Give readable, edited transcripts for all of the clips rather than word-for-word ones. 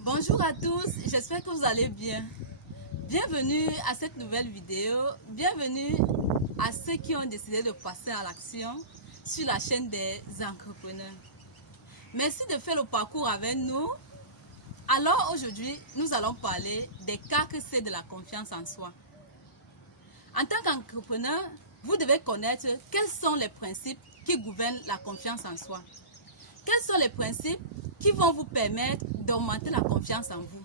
Bonjour à tous, j'espère que vous allez bien. Bienvenue à cette nouvelle vidéo. Bienvenue à ceux qui ont décidé de passer à l'action sur la chaîne des entrepreneurs. Merci de faire le parcours avec nous. Alors aujourd'hui, nous allons parler des 4 C de la confiance en soi. En tant qu'entrepreneur, vous devez connaître quels sont les principes qui gouvernent la confiance en soi. Quels sont les principes qui vont vous permettre d'augmenter la confiance en vous,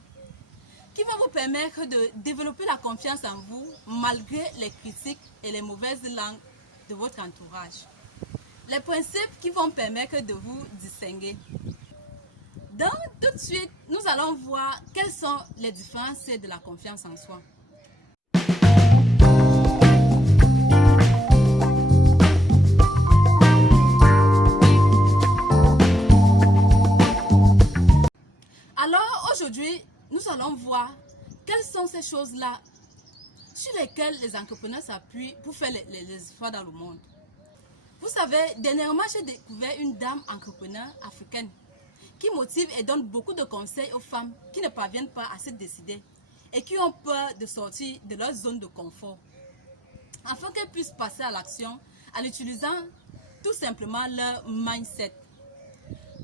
qui vont vous permettre de développer la confiance en vous malgré les critiques et les mauvaises langues de votre entourage. Les principes qui vont permettre de vous distinguer. Donc, tout de suite, nous allons voir quelles sont les différences de la confiance en soi. Alors, aujourd'hui, nous allons voir quelles sont ces choses-là sur lesquelles les entrepreneurs s'appuient pour faire les efforts dans le monde. Vous savez, dernièrement, j'ai découvert une dame entrepreneur africaine qui motive et donne beaucoup de conseils aux femmes qui ne parviennent pas à se décider et qui ont peur de sortir de leur zone de confort, afin qu'elles puissent passer à l'action en utilisant tout simplement leur mindset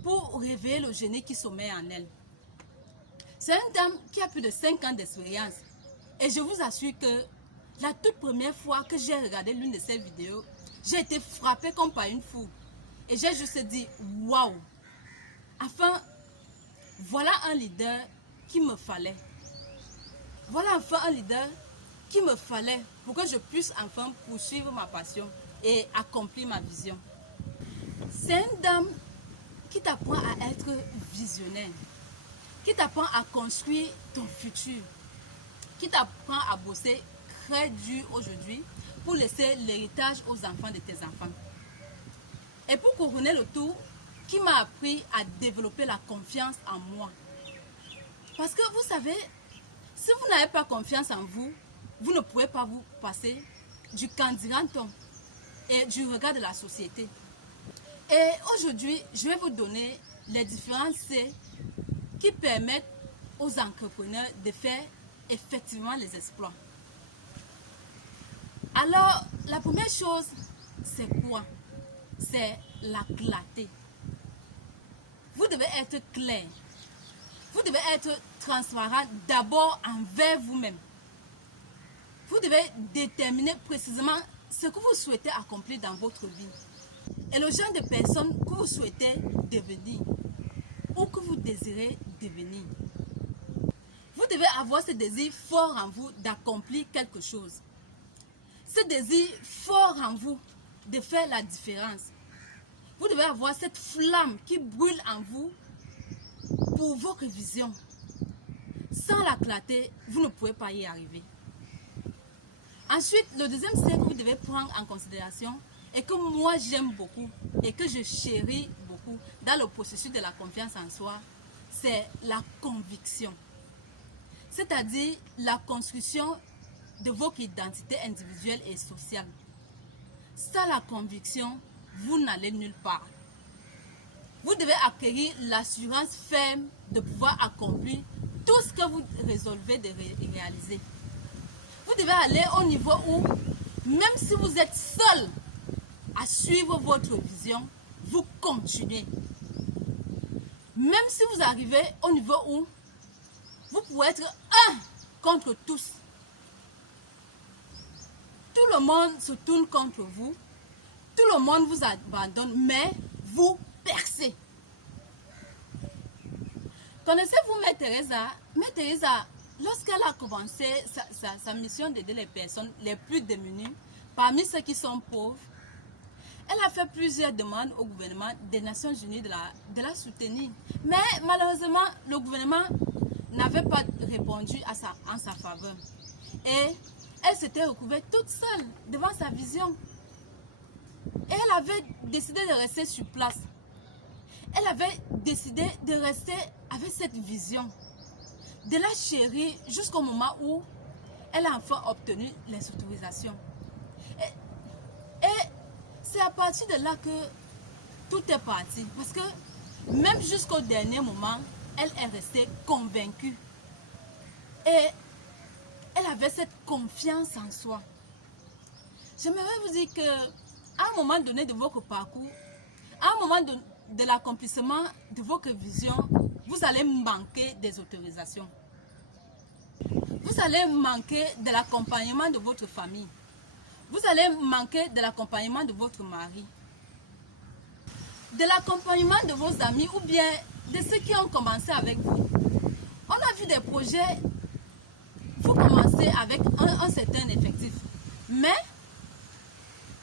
pour réveiller le génie qui sommeille en elles. C'est une dame qui a plus de 5 ans d'expérience et je vous assure que la toute première fois que j'ai regardé l'une de ses vidéos, j'ai été frappée comme par une foudre et j'ai juste dit waouh! Enfin, voilà un leader qui me fallait. Voilà enfin un leader qui me fallait pour que je puisse enfin poursuivre ma passion et accomplir ma vision. C'est une dame qui t'apprend à être visionnaire, qui t'apprend à construire ton futur, qui t'apprend à bosser très dur aujourd'hui pour laisser l'héritage aux enfants de tes enfants. Et pour couronner le tout, qui m'a appris à développer la confiance en moi. Parce que vous savez, si vous n'avez pas confiance en vous, vous ne pouvez pas vous passer du candidaton et du regard de la société. Et aujourd'hui, je vais vous donner les différents C qui permettent aux entrepreneurs de faire effectivement les exploits. Alors, la première chose, c'est quoi? C'est la clarté. Vous devez être clair. Vous devez être transparent d'abord envers vous-même. Vous devez déterminer précisément ce que vous souhaitez accomplir dans votre vie et le genre de personne que vous souhaitez devenir ou que vous désirez devenir. Vous devez avoir ce désir fort en vous d'accomplir quelque chose. Ce désir fort en vous de faire la différence. Vous devez avoir cette flamme qui brûle en vous pour votre vision. Sans la clarté, vous ne pouvez pas y arriver. Ensuite, le deuxième C que vous devez prendre en considération et que moi j'aime beaucoup et que je chéris beaucoup dans le processus de la confiance en soi, c'est la conviction. C'est-à-dire la construction de votre identité individuelle et sociale. Sans la conviction, vous n'allez nulle part. Vous devez acquérir l'assurance ferme de pouvoir accomplir tout ce que vous résolvez de réaliser. Vous devez aller au niveau où, même si vous êtes seul à suivre votre vision, vous continuez. Même si vous arrivez au niveau où vous pouvez être un contre tous. Tout le monde se tourne contre vous. Tout le monde vous abandonne, mais vous percez. Connaissez-vous Mère Teresa? Mère Teresa, lorsqu'elle a commencé sa mission d'aider les personnes les plus démunies, parmi ceux qui sont pauvres, elle a fait plusieurs demandes au gouvernement des Nations Unies de la soutenir. Mais malheureusement, le gouvernement n'avait pas répondu en sa faveur. Et elle s'était retrouvée toute seule devant sa vision. Et elle avait décidé de rester sur place. Elle avait décidé de rester avec cette vision, de la chérir jusqu'au moment où elle a enfin obtenu les autorisations. Et c'est à partir de là que tout est parti. Parce que même jusqu'au dernier moment, elle est restée convaincue. Et elle avait cette confiance en soi. J'aimerais vous dire qu'à un moment donné de votre parcours, à un moment de l'accomplissement de votre vision, vous allez manquer des autorisations. Vous allez manquer de l'accompagnement de votre famille. Vous allez manquer de l'accompagnement de votre mari. De l'accompagnement de vos amis ou bien de ceux qui ont commencé avec vous. On a vu des projets, vous commencez avec un certain effectif. Mais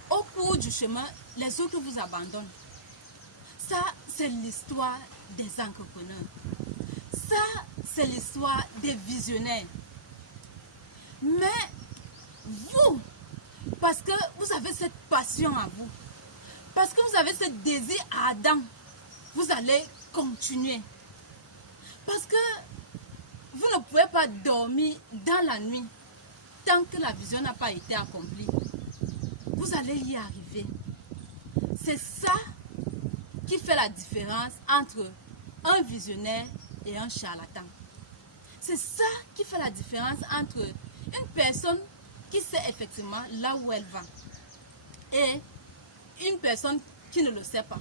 au cours du chemin, les autres vous abandonnent. Ça, c'est l'histoire des entrepreneurs. Ça, c'est l'histoire des visionnaires. Mais vous, parce que vous avez cette passion à vous, parce que vous avez ce désir ardent, vous allez continuer. Parce que vous ne pouvez pas dormir dans la nuit tant que la vision n'a pas été accomplie. Vous allez y arriver. C'est ça qui fait la différence entre un visionnaire et un charlatan. C'est ça qui fait la différence entre une personne qui sait effectivement là où elle va et une personne qui ne le sait pas.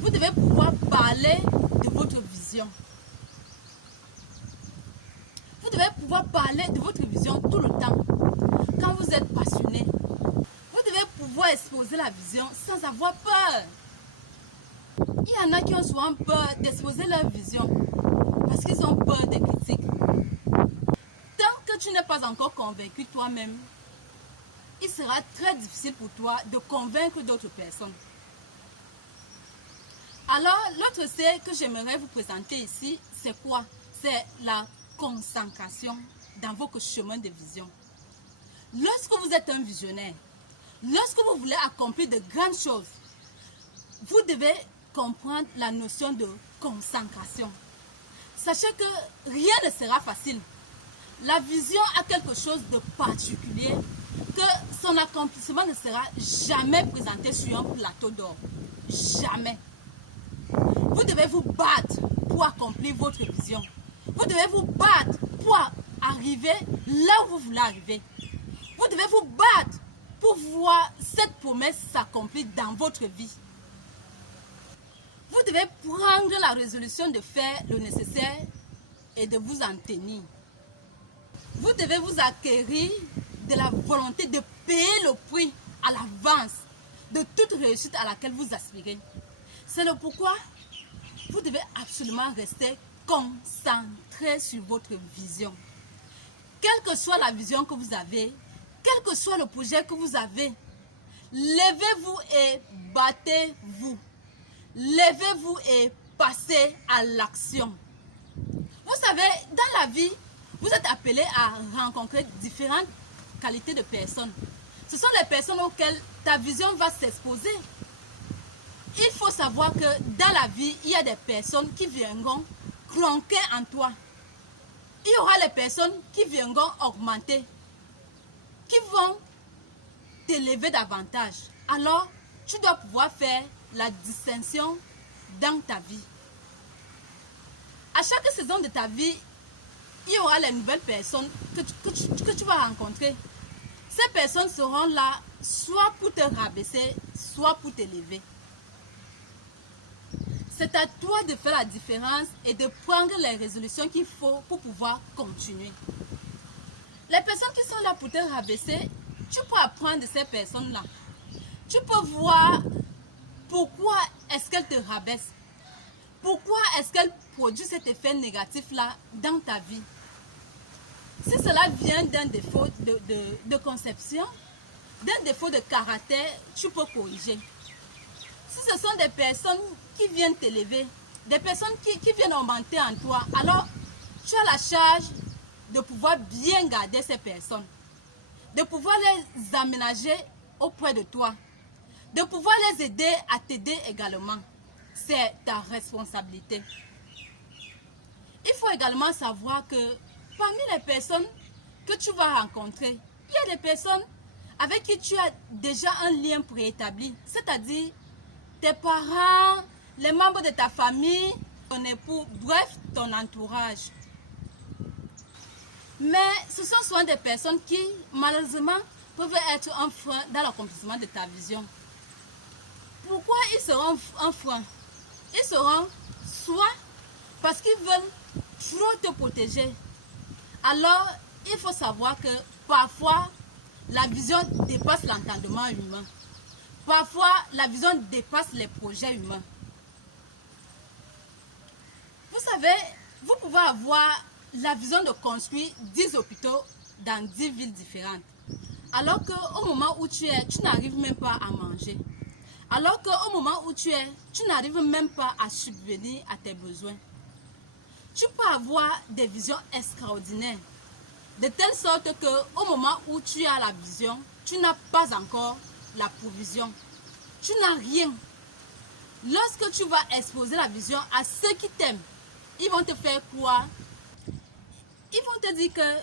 Vous devez pouvoir parler de votre vision. Vous devez pouvoir parler de votre vision tout le temps. Quand vous êtes passionné, vous devez pouvoir exposer la vision sans avoir peur. Il y en a qui ont souvent peur d'exposer leur vision parce qu'ils ont peur des critiques. Tant que tu n'es pas encore convaincu toi-même, il sera très difficile pour toi de convaincre d'autres personnes. Alors, l'autre C que j'aimerais vous présenter ici, c'est quoi? C'est la concentration dans votre chemin de vision. Lorsque vous êtes un visionnaire, lorsque vous voulez accomplir de grandes choses, vous devez comprendre la notion de concentration. Sachez que rien ne sera facile. La vision a quelque chose de particulier, que son accomplissement ne sera jamais présenté sur un plateau d'or. Jamais. Vous devez vous battre pour accomplir votre vision. Vous devez vous battre pour arriver là où vous voulez arriver. Vous devez vous battre pour voir cette promesse s'accomplir dans votre vie. Vous devez prendre la résolution de faire le nécessaire et de vous en tenir. Vous devez vous acquérir de la volonté de payer le prix à l'avance de toute réussite à laquelle vous aspirez. C'est le pourquoi vous devez absolument rester concentré sur votre vision. Quelle que soit la vision que vous avez, quel que soit le projet que vous avez, levez-vous et battez-vous. Levez-vous et passez à l'action. Vous savez, dans la vie, vous êtes appelé à rencontrer différentes qualités de personnes. Ce sont les personnes auxquelles ta vision va s'exposer. Il faut savoir que dans la vie, il y a des personnes qui viendront clonquer en toi. Il y aura les personnes qui viendront augmenter, qui vont t'élever davantage. Alors, tu dois pouvoir faire la distinction dans ta vie. À chaque saison de ta vie, il y aura les nouvelles personnes que tu vas rencontrer. Ces personnes seront là soit pour te rabaisser, soit pour t'élever. C'est à toi de faire la différence et de prendre les résolutions qu'il faut pour pouvoir continuer. Les personnes qui sont là pour te rabaisser, tu peux apprendre de ces personnes-là. Tu peux voir pourquoi est-ce qu'elles te rabaissent. Pourquoi est-ce qu'elles produisent cet effet négatif-là dans ta vie. Si cela vient d'un défaut de conception, d'un défaut de caractère, tu peux corriger. Si ce sont des personnes qui viennent t'élever, des personnes qui viennent augmenter en toi, alors tu as la charge de pouvoir bien garder ces personnes, de pouvoir les aménager auprès de toi, de pouvoir les aider à t'aider également. C'est ta responsabilité. Il faut également savoir que parmi les personnes que tu vas rencontrer, il y a des personnes avec qui tu as déjà un lien préétabli, c'est-à-dire tes parents, les membres de ta famille, ton époux, bref, ton entourage. Mais ce sont souvent des personnes qui, malheureusement, peuvent être un frein dans l'accomplissement de ta vision. Pourquoi ils seront un frein? Ils seront soit parce qu'ils veulent trop te protéger. Alors, il faut savoir que parfois, la vision dépasse l'entendement humain. Parfois, la vision dépasse les projets humains. Vous savez, vous pouvez avoir la vision de construire 10 hôpitaux dans 10 villes différentes. Alors qu'au moment où tu es, tu n'arrives même pas à manger. Alors qu'au moment où tu es, tu n'arrives même pas à subvenir à tes besoins. Tu peux avoir des visions extraordinaires. De telle sorte qu'au moment où tu as la vision, tu n'as pas encore la provision. Tu n'as rien. Lorsque tu vas exposer la vision à ceux qui t'aiment, ils vont te faire croire. Ils vont te dire que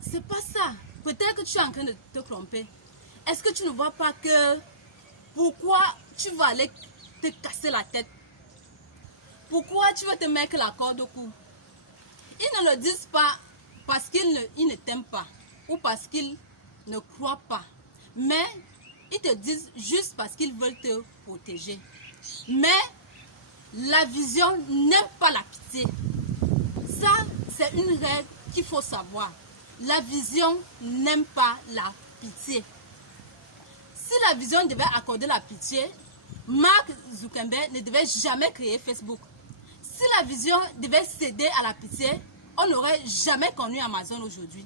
c'est pas ça. Peut-être que tu es en train de te tromper. Est-ce que tu ne vois pas que pourquoi tu vas aller te casser la tête? Pourquoi tu vas te mettre la corde au cou? Ils ne le disent pas parce qu'ils ne t'aiment pas ou parce qu'ils ne croient pas. Mais ils te disent juste parce qu'ils veulent te protéger. Mais la vision n'aime pas la pitié. Ça, c'est une règle qu'il faut savoir. La vision n'aime pas la pitié. Si la vision devait accorder la pitié, Mark Zuckerberg ne devait jamais créer Facebook. Si la vision devait céder à la pitié, on n'aurait jamais connu Amazon aujourd'hui.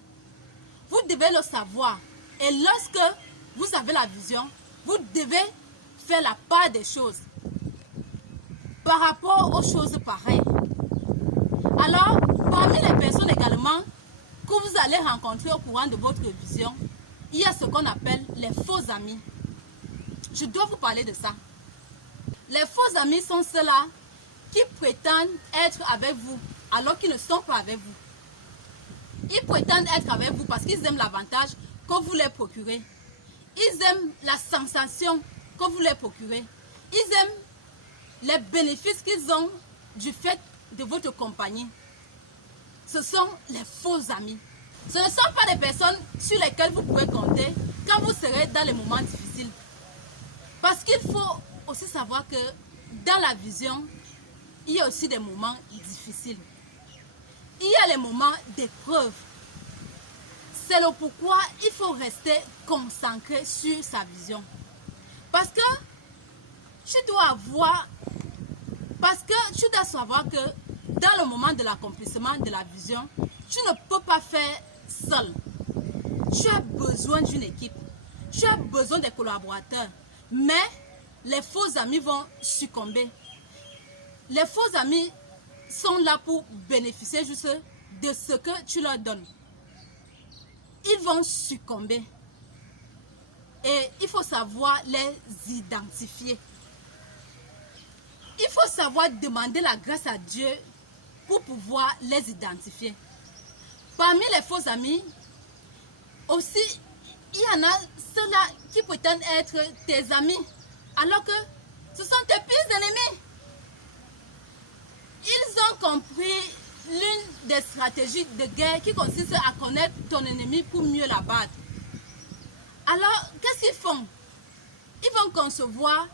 Vous devez le savoir. Et lorsque vous avez la vision, vous devez faire la part des choses par rapport aux choses pareilles. Alors, parmi les personnes également que vous allez rencontrer au courant de votre vision, il y a ce qu'on appelle les faux amis. Je dois vous parler de ça. Les faux amis sont ceux-là qui prétendent être avec vous alors qu'ils ne sont pas avec vous. Ils prétendent être avec vous parce qu'ils aiment l'avantage que vous leur procurez. Ils aiment la sensation que vous leur procurez. Ils aiment les bénéfices qu'ils ont du fait de votre compagnie. Ce sont les faux amis. Ce ne sont pas des personnes sur lesquelles vous pouvez compter quand vous serez dans les moments difficiles. Parce qu'il faut aussi savoir que dans la vision, il y a aussi des moments difficiles. Il y a les moments d'épreuve. C'est le pourquoi il faut rester concentré sur sa vision. Parce que tu dois savoir que dans le moment de l'accomplissement de la vision, tu ne peux pas faire seul. Tu as besoin d'une équipe. Tu as besoin des collaborateurs. Mais les faux amis vont succomber. Les faux amis sont là pour bénéficier juste de ce que tu leur donnes. Ils vont succomber. Et il faut savoir les identifier. Il faut savoir demander la grâce à Dieu pour pouvoir les identifier. Parmi les faux amis, aussi, il y en a ceux-là qui prétendent être tes amis, alors que ce sont tes pires ennemis. Ils ont compris l'une des stratégies de guerre qui consiste à connaître ton ennemi pour mieux l'abattre. Alors, qu'est-ce qu'ils font? Ils vont concevoir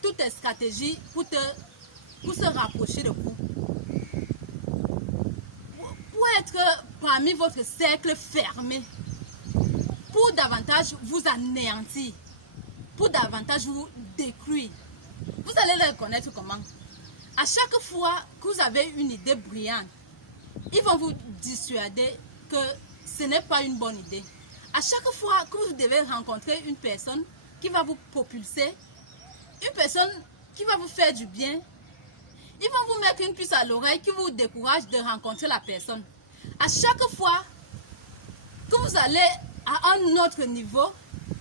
toutes les stratégies pour se rapprocher de vous. Pour être parmi votre cercle fermé. Pour davantage vous anéantir. Pour davantage vous détruire. Vous allez les reconnaître comment? À chaque fois que vous avez une idée brillante, ils vont vous dissuader que ce n'est pas une bonne idée. À chaque fois que vous devez rencontrer une personne qui va vous propulser, une personne qui va vous faire du bien, ils vont vous mettre une puce à l'oreille qui vous décourage de rencontrer la personne. À chaque fois que vous allez à un autre niveau,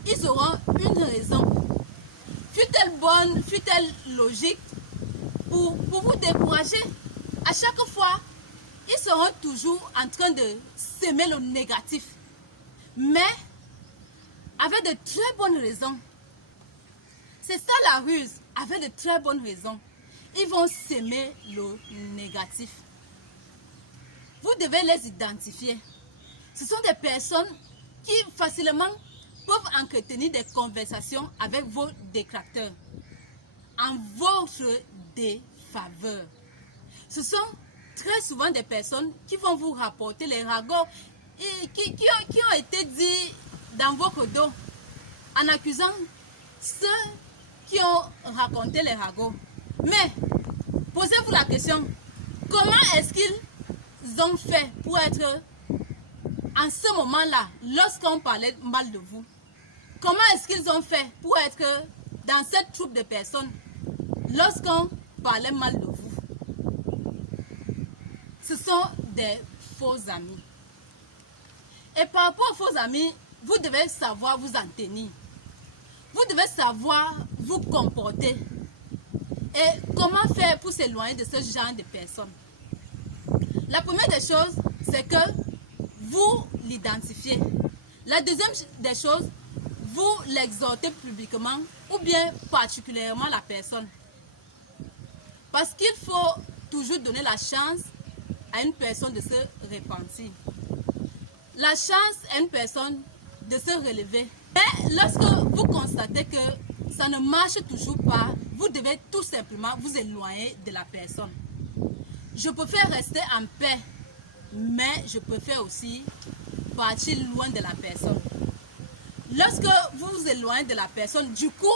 ils auront une raison. Fut-elle bonne, fut-elle logique, pour vous décourager. À chaque fois, ils seront toujours en train de semer le négatif. Mais avec de très bonnes raisons. C'est ça la ruse, avec de très bonnes raisons. ils vont s'aimer le négatif. Vous devez les identifier. Ce sont des personnes qui facilement peuvent entretenir des conversations avec vos détracteurs en votre défaveur. Ce sont très souvent des personnes qui vont vous rapporter les ragots qui ont été dits dans votre dos en accusant ceux qui ont raconté les ragots. Mais posez-vous la question, comment est-ce qu'ils ont fait pour être en ce moment-là, lorsqu'on parlait mal de vous? Comment est-ce qu'ils ont fait pour être dans cette troupe de personnes lorsqu'on parlait mal de vous? Ce sont des faux amis. Et par rapport aux faux amis, vous devez savoir vous en tenir. Vous devez savoir vous comporter. Et comment faire pour s'éloigner de ce genre de personnes? La première des choses, c'est que vous l'identifiez. La deuxième des choses, vous l'exhortez publiquement ou bien particulièrement la personne. Parce qu'il faut toujours donner la chance à une personne de se repentir. La chance à une personne de se relever. Mais lorsque vous constatez que ça ne marche toujours pas, vous devez tout simplement vous éloigner de la personne. Je préfère rester en paix, mais je préfère aussi partir loin de la personne. Lorsque vous vous éloignez de la personne, du coup,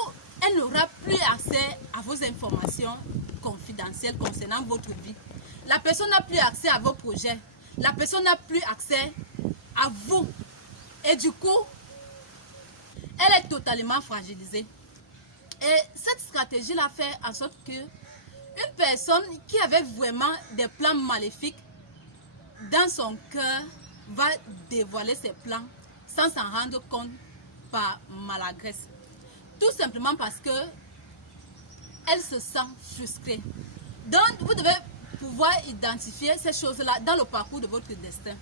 elle n'aura plus accès à vos informations confidentielles concernant votre vie. La personne n'a plus accès à vos projets. La personne n'a plus accès à vous. Et du coup, elle est totalement fragilisée. Et cette stratégie-là fait en sorte que une personne qui avait vraiment des plans maléfiques dans son cœur va dévoiler ses plans sans s'en rendre compte par maladresse. Tout simplement parce que elle se sent frustrée. Donc, vous devez pouvoir identifier ces choses-là dans le parcours de votre destin.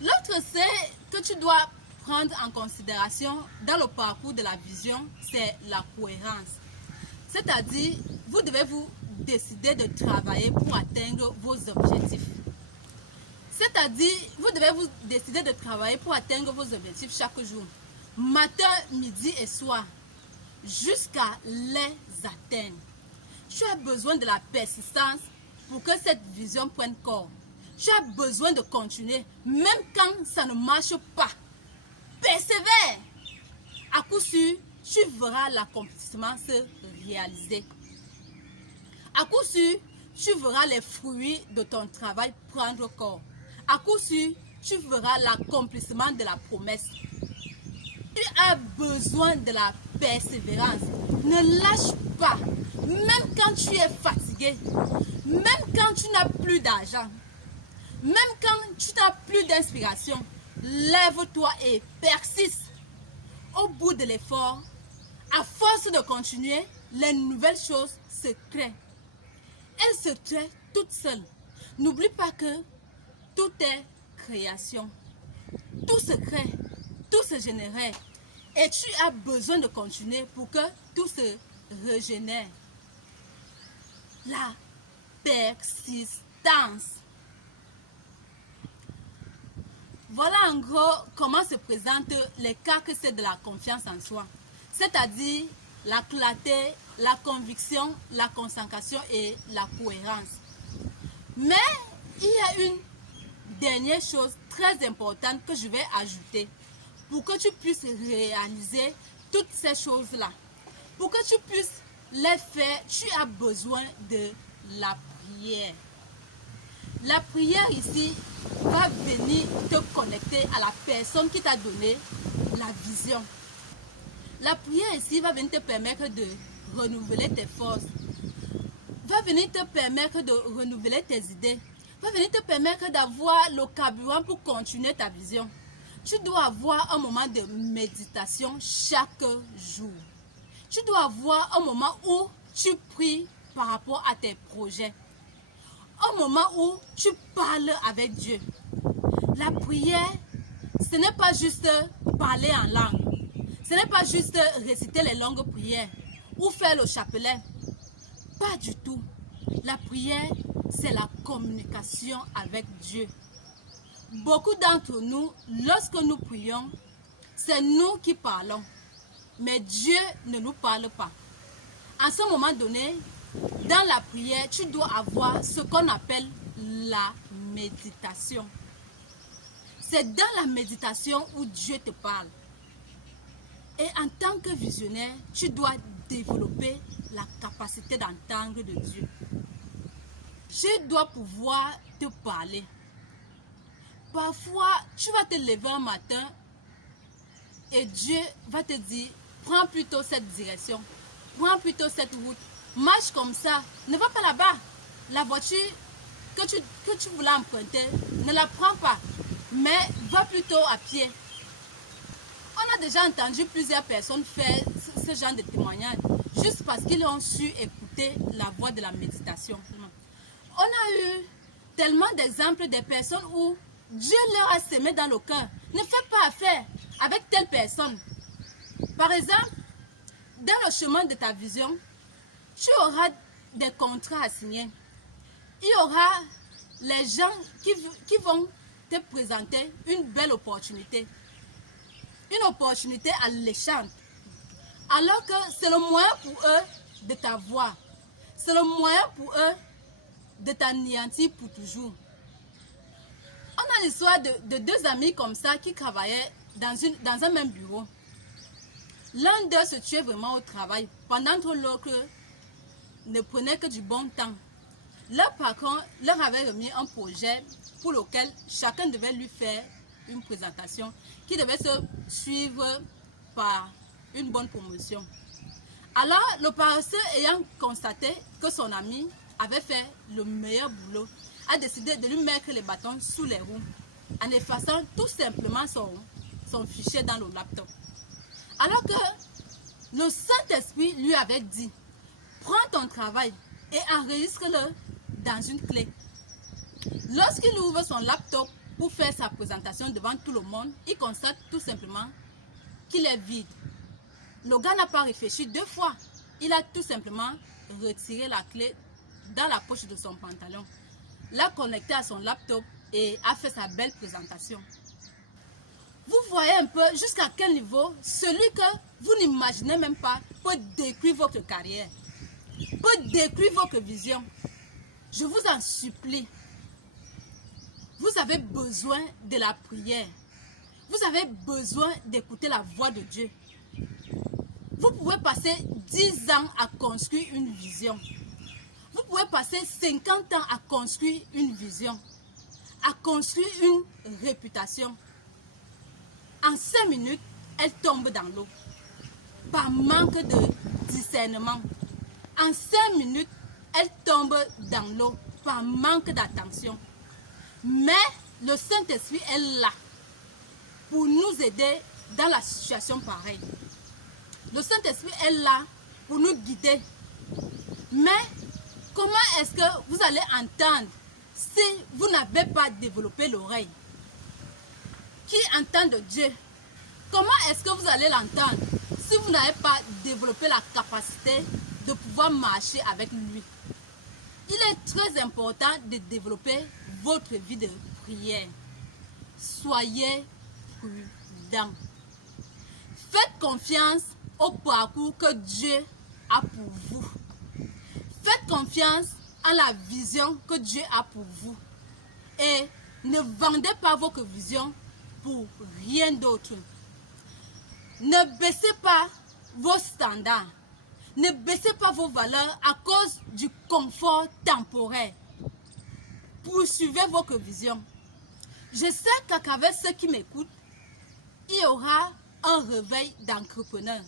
L'autre, c'est que tu dois prendre en considération dans le parcours de la vision, c'est la cohérence. C'est-à-dire, vous devez vous décider de travailler pour atteindre vos objectifs. C'est-à-dire, vous devez vous décider de travailler pour atteindre vos objectifs chaque jour, matin, midi et soir, jusqu'à les atteindre. Tu as besoin de la persistance pour que cette vision prenne corps. Tu as besoin de continuer, même quand ça ne marche pas. Persévère. À coup sûr, tu verras l'accomplissement se réaliser. À coup sûr, tu verras les fruits de ton travail prendre corps. À coup sûr, tu verras l'accomplissement de la promesse. Tu as besoin de la persévérance. Ne lâche pas. Même quand tu es fatigué, même quand tu n'as plus d'argent, même quand tu n'as plus d'inspiration, lève-toi et persiste. Au bout de l'effort, à force de continuer, les nouvelles choses se créent. Elles se créent toutes seules. N'oublie pas que tout est création. Tout se crée, tout se génère. Et tu as besoin de continuer pour que tout se régénère. La persistance. Voilà en gros comment se présentent les cas que c'est de la confiance en soi. C'est-à-dire la clarté, la conviction, la concentration et la cohérence. Mais il y a une dernière chose très importante que je vais ajouter pour que tu puisses réaliser toutes ces choses-là. Pour que tu puisses les faire, tu as besoin de la prière. La prière ici va venir te connecter à la personne qui t'a donné la vision. La prière ici va venir te permettre de renouveler tes forces. Va venir te permettre de renouveler tes idées. Va venir te permettre d'avoir le carburant pour continuer ta vision. Tu dois avoir un moment de méditation chaque jour. Tu dois avoir un moment où tu pries par rapport à tes projets. Un moment où tu parles avec Dieu. La prière, ce n'est pas juste parler en langue. Ce n'est pas juste réciter les longues prières ou faire le chapelet. Pas du tout. La prière, c'est la communication avec Dieu. Beaucoup d'entre nous, lorsque nous prions, c'est nous qui parlons. Mais Dieu ne nous parle pas. À ce moment donné, dans la prière, tu dois avoir ce qu'on appelle la méditation. C'est dans la méditation où Dieu te parle. Et en tant que visionnaire, tu dois développer la capacité d'entendre de Dieu. Dieu doit pouvoir te parler. Parfois, tu vas te lever un matin et Dieu va te dire, prends plutôt cette direction, prends plutôt cette route, marche comme ça, ne va pas là-bas. La voiture que tu voulais emprunter, ne la prends pas, mais va plutôt à pied. On a déjà entendu plusieurs personnes faire ce genre de témoignage, juste parce qu'ils ont su écouter la voix de la méditation. On a eu tellement d'exemples de personnes où Dieu leur a semé dans le cœur. Ne fais pas affaire avec telle personne. Par exemple, dans le chemin de ta vision, tu auras des contrats à signer. Il y aura les gens qui vont te présenter une belle opportunité. Une opportunité alléchante. Alors que c'est le moyen pour eux de t'avoir. C'est le moyen pour eux de t'anéantir pour toujours. On a l'histoire de deux amis comme ça qui travaillaient dans un même bureau. L'un d'eux se tuait vraiment au travail pendant que l'autre ne prenait que du bon temps. Leur patron leur avait remis un projet pour lequel chacun devait lui faire une présentation qui devait se suivre par une bonne promotion. Alors, le paresseux ayant constaté que son ami avait fait le meilleur boulot, a décidé de lui mettre les bâtons sous les roues en effaçant tout simplement son fichier dans le laptop. Alors que le Saint-Esprit lui avait dit, prends ton travail et enregistre-le dans une clé. Lorsqu'il ouvre son laptop pour faire sa présentation devant tout le monde, il constate tout simplement qu'il est vide. Le gars n'a pas réfléchi deux fois. Il a tout simplement retiré la clé dans la poche de son pantalon, l'a connecté à son laptop et a fait sa belle présentation. Vous voyez un peu jusqu'à quel niveau celui que vous n'imaginez même pas peut détruire votre carrière, peut détruire votre vision. Je vous en supplie. Vous avez besoin de la prière. Vous avez besoin d'écouter la voix de Dieu. Vous pouvez passer 10 ans à construire une vision. Vous pouvez passer 50 ans à construire une vision, à construire une réputation. En 5 minutes, elle tombe dans l'eau. Par manque de discernement. En 5 minutes, elle tombe dans l'eau par manque d'attention. Mais le Saint-Esprit est là pour nous aider dans la situation pareille. Le Saint-Esprit est là pour nous guider. Mais comment est-ce que vous allez entendre si vous n'avez pas développé l'oreille? Qui entend de Dieu? Comment est-ce que vous allez l'entendre si vous n'avez pas développé la capacité de pouvoir marcher avec lui? Il est très important de développer votre vie de prière. Soyez prudents. Faites confiance au parcours que Dieu a pour vous. Faites confiance à la vision que Dieu a pour vous. Et ne vendez pas votre vision pour rien d'autre. Ne baissez pas vos standards. Ne baissez pas vos valeurs à cause du confort temporaire. Poursuivez votre vision. Je sais qu'à travers ceux qui m'écoutent, il y aura un réveil d'entrepreneurs,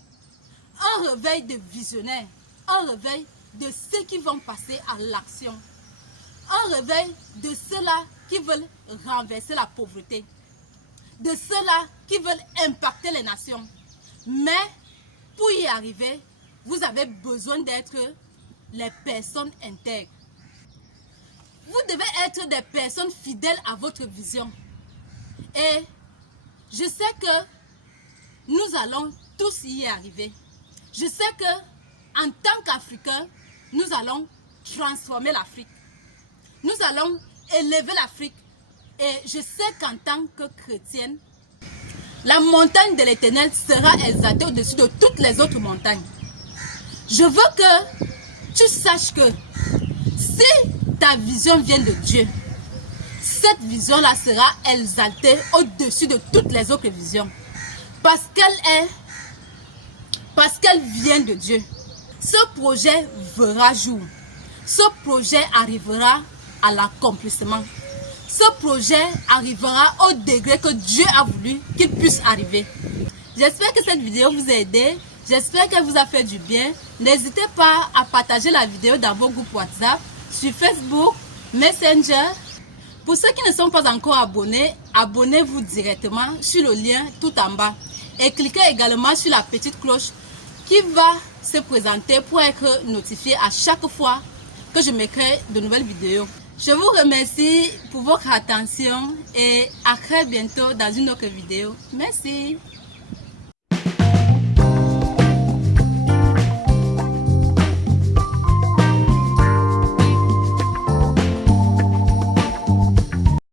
un réveil de visionnaires, un réveil de ceux qui vont passer à l'action, un réveil de ceux-là qui veulent renverser la pauvreté, de ceux-là qui veulent impacter les nations. Mais pour y arriver, vous avez besoin d'être les personnes intègres. Vous devez être des personnes fidèles à votre vision. Et je sais que nous allons tous y arriver. Je sais que en tant qu'Africains, nous allons transformer l'Afrique. Nous allons élever l'Afrique. Et je sais qu'en tant que chrétienne, la montagne de l'Éternel sera exaltée au-dessus de toutes les autres montagnes. Je veux que tu saches que si ta vision vient de Dieu, cette vision-là sera exaltée au-dessus de toutes les autres visions. Parce qu'elle vient de Dieu. Ce projet verra jour. Ce projet arrivera à l'accomplissement. Ce projet arrivera au degré que Dieu a voulu qu'il puisse arriver. J'espère que cette vidéo vous a aidé. J'espère qu'elle vous a fait du bien. N'hésitez pas à partager la vidéo dans vos groupes WhatsApp, sur Facebook, Messenger. Pour ceux qui ne sont pas encore abonnés, abonnez-vous directement sur le lien tout en bas. Et cliquez également sur la petite cloche qui va se présenter pour être notifié à chaque fois que je mettrai de nouvelles vidéos. Je vous remercie pour votre attention et à très bientôt dans une autre vidéo. Merci.